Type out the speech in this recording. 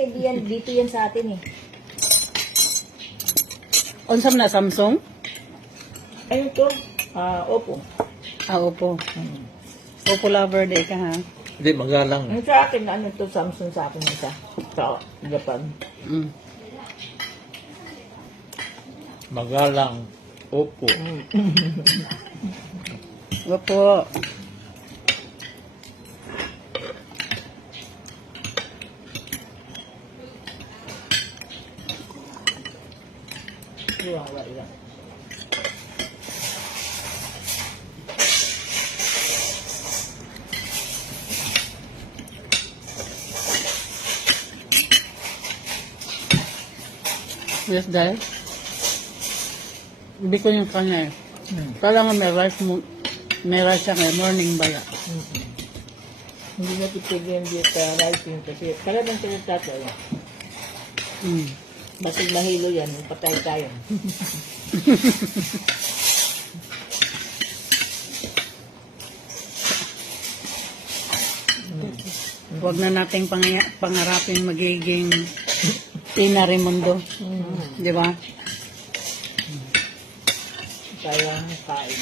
hindi yan, dito yan sa atin eh. Unsam na Samsung? Ano to? Opo. Opo. Opo lover day ka ha. Hindi, magalang. Ano sa akin, ano to, Samsung sa akin isa. Sa Japan. Mm. Magalang. Opo. Opo. Wala lang. Yes, dahil. Hindi ko yung kanya eh. Kailangan may rice siya ngayon, morning baya. Hindi na titigyan dito writing kasi talagang sinasata yan. Mm. Basig mahilo yan, patay tayo. Huwag na nating pangarapin magiging Tina Raimundo. Di ba? Kaya kain.